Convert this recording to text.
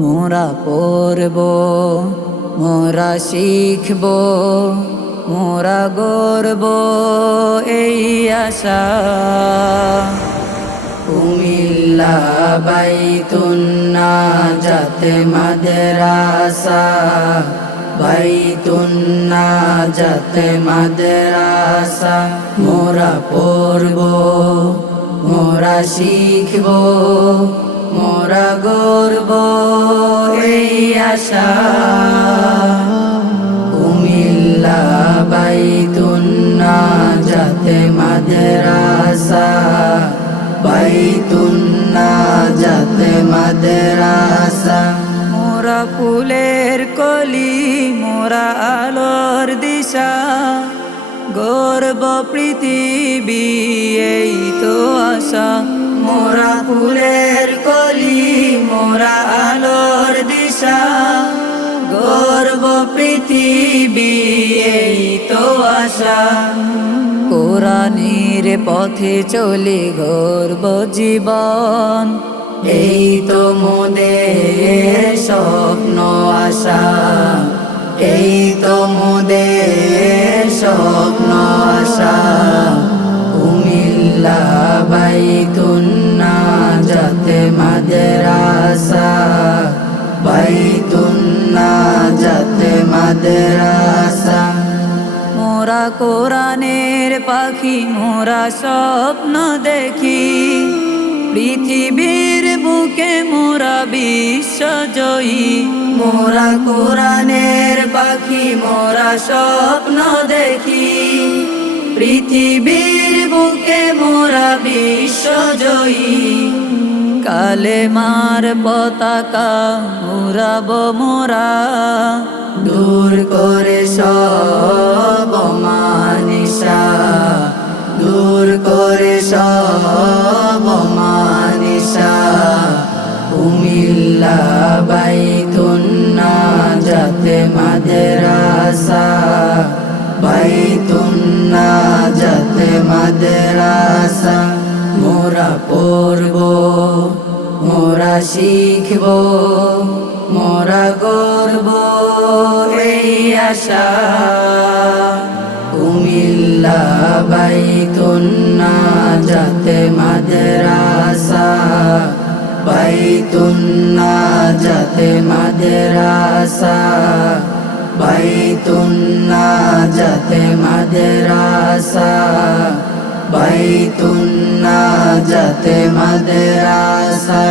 মোরা পড়ব, মোরা শিখব, মোরা গর্ব এই আশা। কুমিল্লা বাইতুন্নাজাত মাদ্রাসা, বাইতুন্নাজাত মাদ্রাসা। মোরা পড়ব, মোরা শিখব, মোরা গর্ব এই আশা। কুমিল্লা বাইতুন্নাজাত মাদ্রাসা, বাইতুন্নাজাত মাদ্রাসা। মোরা ফুলের কলি, মোরা আলোর দিশা, গর্ব পৃথিবী এই তো আশা। মোরা ফুলের কলি, মোরা আলোর দিশা, গর্ব পৃথিবী এই তো আশা। কোরআনের পথে চলে গর্ব জীবন, এই তো মোদের স্বপ্ন আশা, এই তো মোদের স্বপ্ন আশা। কুমিল্লা বাইতুন্নাজাত মাদ্রাসা, বাইতুন্নাজাত মাদ্রাসা। মোরা কোরআনের পাখি, মোরা স্বপ্ন দেখি, পৃথিবীর বুকে মোরা বিশ্বজয়ী। মোরা কোরআনের পাখি, মোরা স্বপ্ন দেখি, পৃথিবীর বুকে মোরা বিশ্বজয়ী। কালেমার পতাকা উড়াব মোরা, দূর করে সব অমানিসা, দূর করে সব অমানিসা। কুমিল্লা বাইতুন্নাজাত মাদ্রাসা, বাইতুন্নাজাত মাদ্রাসা। মোরা পড়ব, মোরা শিখব, মোরা গর্ব এই আশা। কুমিল্লা বাইতুন্নাজাত মাদ্রাসা, বাইতুন্নাজাত মাদ্রাসা, বাইতুন্নাজাত মাদ্রাসা, বাইতুন্নাজাত মাদ্রাসা।